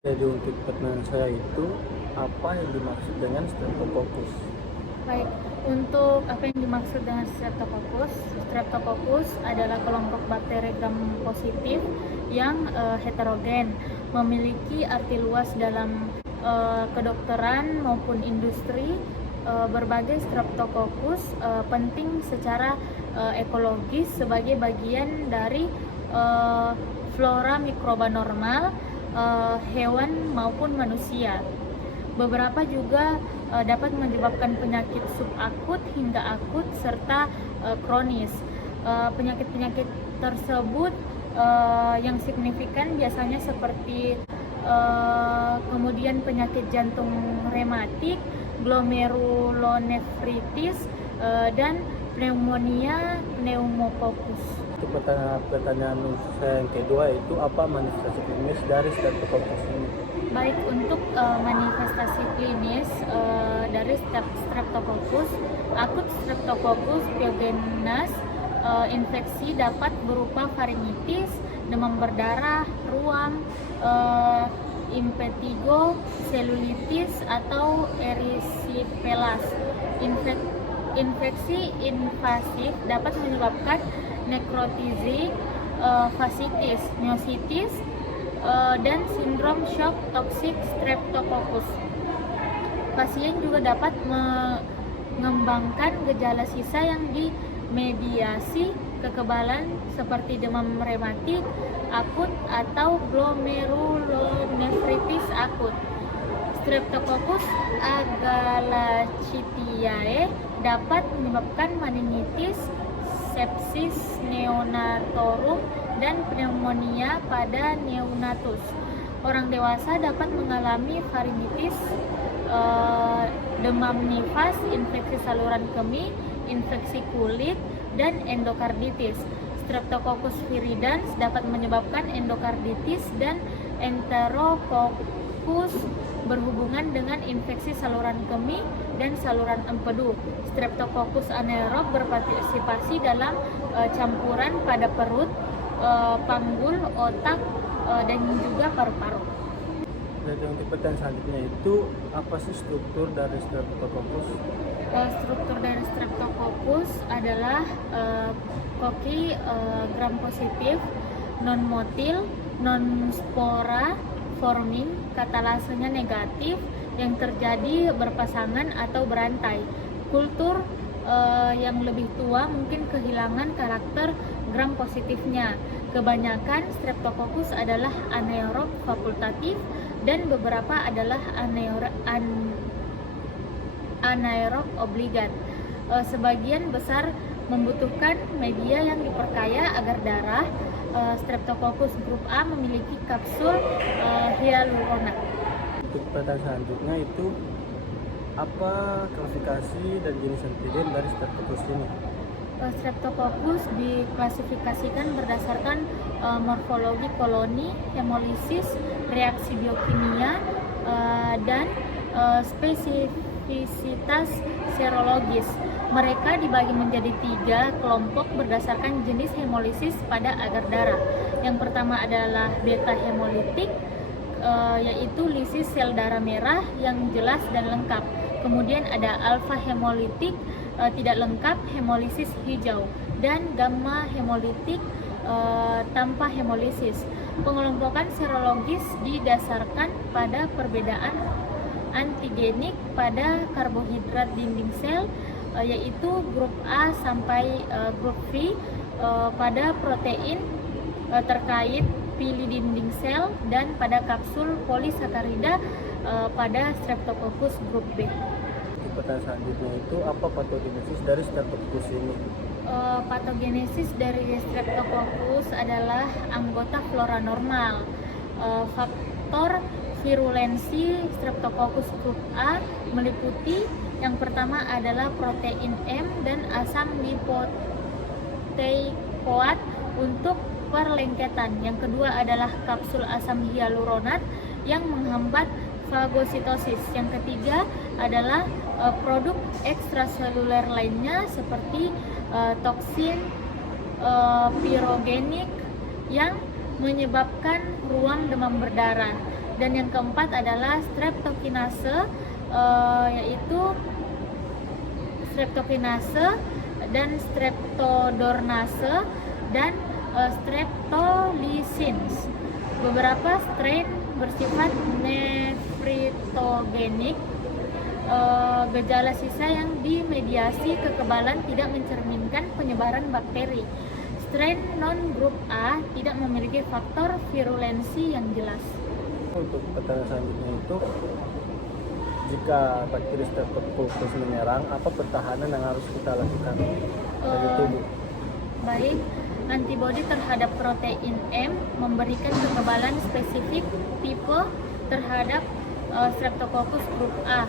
Jadi untuk pertanyaan saya itu, apa yang dimaksud dengan streptococcus? Baik, untuk apa yang dimaksud dengan Streptococcus? Streptococcus adalah kelompok bakteri gram positif yang heterogen, memiliki arti luas dalam kedokteran maupun industri. Berbagai Streptococcus penting secara ekologis sebagai bagian dari uh, flora mikroba normal hewan maupun manusia. Beberapa juga dapat menyebabkan penyakit subakut hingga akut serta kronis. Penyakit-penyakit tersebut yang signifikan biasanya seperti kemudian penyakit jantung rematik, glomerulonefritis, dan pneumonia pneumococcus. Untuk pertanyaan saya yang kedua itu, apa manifestasi klinis dari streptococcus ini? Baik, untuk manifestasi klinis dari Streptococcus, akut Streptococcus pyogenes, infeksi dapat berupa faringitis, demam berdarah, ruam, impetigo, selulitis, atau erysipelas. Infeksi invasif dapat menyebabkan nekrotizi, fasciitis, myositis, dan sindrom shock toxic streptococcus. Pasien juga dapat mengembangkan gejala sisa yang dimediasi kekebalan seperti demam rematik akut atau glomerulonefritis akut. Streptococcus agalactiae dapat menyebabkan meningitis, sepsis neonatorum, dan pneumonia pada neonatus. Orang dewasa dapat mengalami faringitis, demam nifas, infeksi saluran kemih, infeksi kulit, dan endokarditis. Streptococcus viridans dapat menyebabkan endokarditis dan enterococcus berhubungan dengan infeksi saluran kemih dan saluran empedu. Streptococcus anaerob berpartisipasi dalam campuran pada perut, panggul, otak, dan juga paru-paru. Jadi untuk pertanyaan selanjutnya itu, apa sih struktur dari streptococcus? Struktur dari Streptococcus adalah koki gram positif, non motil, non spora forming, katalasenya negatif yang terjadi berpasangan atau berantai. Kultur yang lebih tua mungkin kehilangan karakter gram positifnya. Kebanyakan Streptococcus adalah anaerob fakultatif dan beberapa adalah anaerob obligat. Sebagian besar membutuhkan media yang diperkaya agar darah. Streptococcus grup A memiliki kapsul hyaluronat. Untuk pertanyaan selanjutnya itu, apa klasifikasi dan jenis antigen dari streptococcus ini? Streptococcus diklasifikasikan berdasarkan morfologi koloni, hemolisis, reaksi biokimia, dan spesifisitas serologis. Mereka dibagi menjadi 3 kelompok berdasarkan jenis hemolisis pada agar darah. Yang pertama adalah beta hemolitik, yaitu lisis sel darah merah yang jelas dan lengkap. Kemudian ada alfa hemolitik, tidak lengkap, hemolisis hijau, dan gamma hemolitik tanpa hemolisis. Pengelompokan serologis didasarkan pada perbedaan antigenik pada karbohidrat dinding sel, yaitu grup A sampai grup V, pada protein terkait pili dinding sel, dan pada kapsul polisakarida pada Streptococcus grup B. Untuk pertanyaan selanjutnya itu, apa patogenesis dari streptococcus ini? Patogenesis dari Streptococcus adalah anggota flora normal. Faktor virulensi Streptococcus grup A meliputi yang pertama adalah protein M dan asam lipoteikoat untuk perlengketan. Yang kedua adalah kapsul asam hyaluronat yang menghambat fagositosis. Yang ketiga adalah produk ekstraseluler lainnya seperti toksin pirogenik yang menyebabkan ruam demam berdarah. Dan yang keempat adalah streptokinase, yaitu streptokinase dan streptodornase dan streptolisins. Beberapa strain bersifat nefritogenik. Gejala sisa yang dimediasi kekebalan tidak mencerminkan penyebaran bakteri. Strain non-grup A tidak memiliki faktor virulensi yang jelas. Untuk pertanyaan selanjutnya itu, jika bakteri Streptococcus menyerang, apa pertahanan yang harus kita lakukan dari tubuh? Baik, antibodi terhadap protein M memberikan kekebalan spesifik tipe terhadap Streptococcus grup A.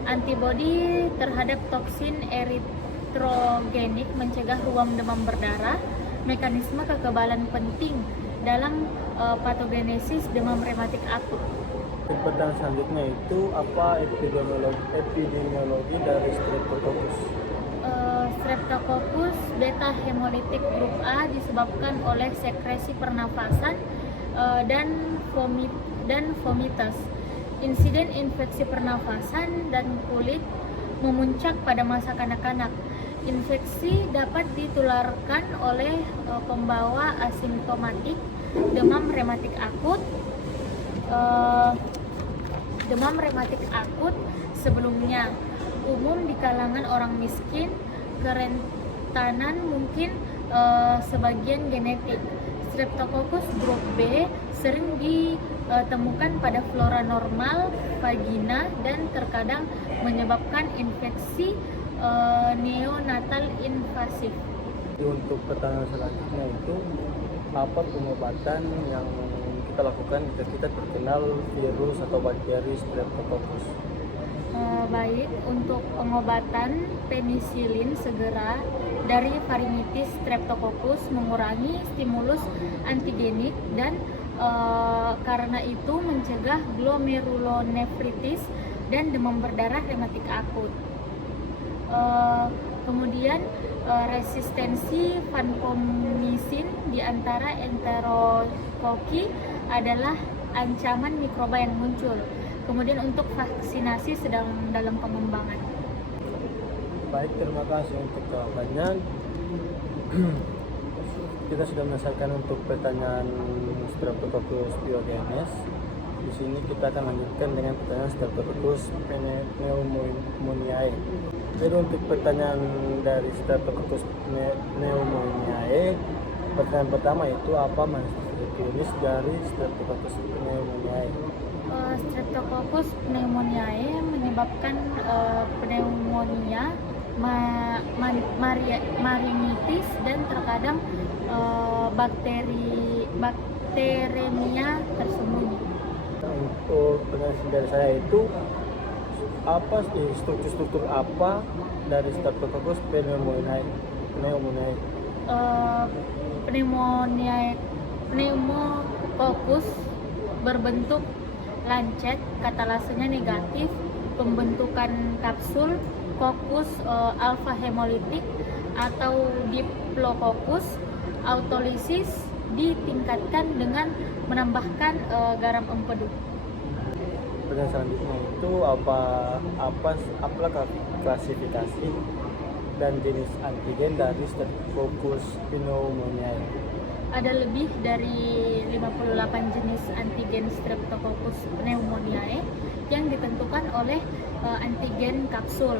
Antibodi terhadap toksin eritrogenik mencegah ruam demam berdarah, mekanisme kekebalan penting dalam patogenesis demam rematik akut. Pertanyaan selanjutnya itu, apa epidemiologi dari Streptococcus? Streptococcus beta hemolitik grup A disebabkan oleh sekresi pernafasan dan vomitas. Insiden infeksi pernafasan dan kulit memuncak pada masa kanak-kanak. Infeksi dapat ditularkan oleh pembawa asimptomatik demam rematik akut. Demam rematik akut sebelumnya umum di kalangan orang miskin, kerentanan mungkin sebagian genetik. Streptococcus grup B sering ditemukan pada flora normal vagina dan terkadang menyebabkan infeksi neonatal invasif. Untuk pertanyaan selanjutnya itu, apa pengobatan yang kita lakukan jika kita terkenal virus atau bakteri Streptococcus? Baik, untuk pengobatan penisilin segera dari varingitis Streptococcus mengurangi stimulus antigenik dan karena itu mencegah glomerulonefritis dan demam berdarah rematik akut. Kemudian resistensi vancomycin di antara enterokoki adalah ancaman mikroba yang muncul. Kemudian untuk vaksinasi sedang dalam pengembangan. Baik, terima kasih untuk jawabannya. Kita sudah menyelesaikan untuk pertanyaan Streptococcus pyogenes. Di sini kita akan lanjutkan dengan pertanyaan Streptococcus pneumoniae. Jadi untuk pertanyaan dari Streptococcus pneumoniae, pertanyaan pertama itu, apa manifestasi klinis dari Streptococcus pneumoniae? Streptococcus pneumoniae menyebabkan pneumonia, maringitis dan terkadang bakteremia tersembunyi. Untuk penjelasan dari saya itu, apa struktur apa dari Streptococcus pneumoniae? Pneumococcus berbentuk lancet, katalasenya negatif, pembentukan kapsul, coccus alpha hemolitik atau diplococcus, autolisis ditingkatkan dengan menambahkan garam empedu. Pertanyaan selanjutnya itu, apa klasifikasi dan jenis antigen dari Streptococcus pneumoniae? Ada lebih dari 58 jenis antigen Streptococcus pneumoniae yang ditentukan oleh antigen kapsul.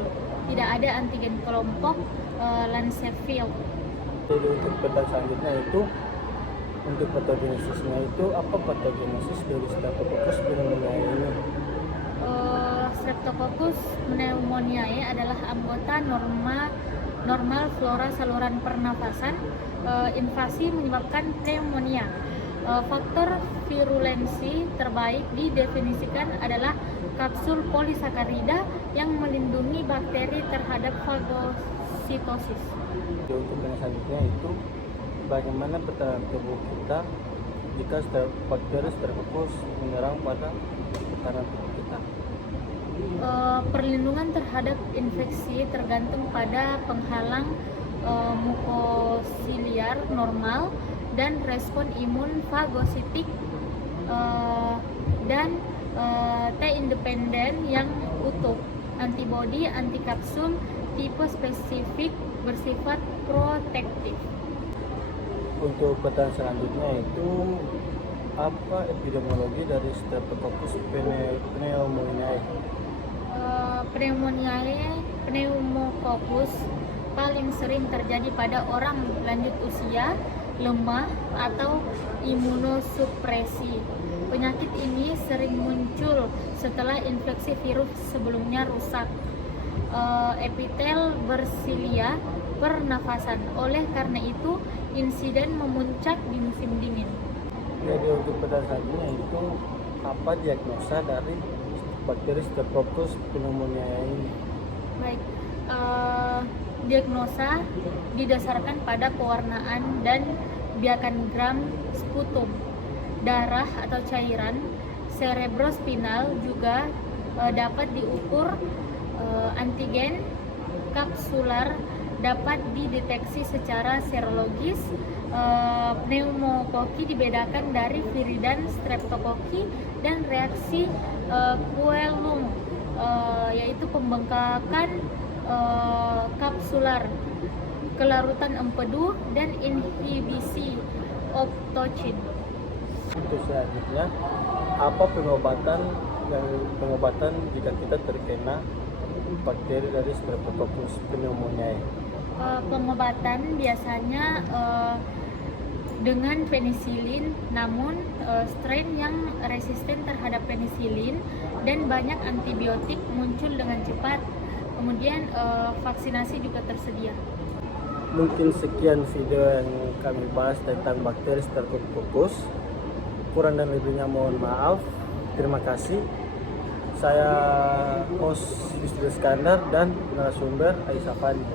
Tidak ada antigen kelompok Lancefield. Jadi untuk pertanyaan selanjutnya itu, untuk patogenesisnya itu, apa patogenesis dari Streptococcus pneumoniae ini? Streptococcus pneumoniae adalah anggota normal flora saluran pernafasan. Invasi menyebabkan pneumonia. Faktor virulensi terbaik didefinisikan adalah kapsul polisakarida yang melindungi bakteri terhadap fagositosis. Untuk yang selanjutnya itu, bagaimana pertahanan tubuh kita jika bakteri Streptococcus menyerang pada pertahanan tubuh kita? Perlindungan terhadap infeksi tergantung pada penghalang mukosiliar normal dan respon imun fagositik dan T independen yang utuh, antibodi antikapsul tipe spesifik bersifat protektif. Untuk pertanyaan selanjutnya itu apa epidemiologi dari Streptococcus pneumoniae? Pneumococcus paling sering terjadi pada orang lanjut usia, lemah, atau imunosupresi. Penyakit ini sering muncul setelah infeksi virus sebelumnya rusak epitel bersilia pernafasan. Oleh karena itu, insiden memuncak di musim dingin. Jadi untuk pertanyaan selanjutnya itu apa diagnosa dari bakteri Streptococcus pneumoniae ini? Baik, diagnosa didasarkan pada pewarnaan dan biakan sputum, darah atau cairan cerebrospinal juga dapat diukur. Antigen kapsular dapat dideteksi secara serologis. Pneumokoki dibedakan dari viridan streptokoki dan reaksi Quellung, yaitu pembengkakan kapsular, kelarutan empedu, dan inhibisi optocin. Untuk selanjutnya, apa pengobatan jika kita terkena bakteri dari Streptococcus pneumoniae? Pengobatan biasanya dengan penisilin, namun strain yang resisten terhadap penisilin dan banyak antibiotik muncul dengan cepat. Kemudian vaksinasi juga tersedia. Mungkin sekian video yang kami bahas tentang bakteri Streptococcus. Kurang dan lebihnya mohon maaf. Terima kasih. Saya host Yusuf Iskandar dan narasumber Aisyah Fani.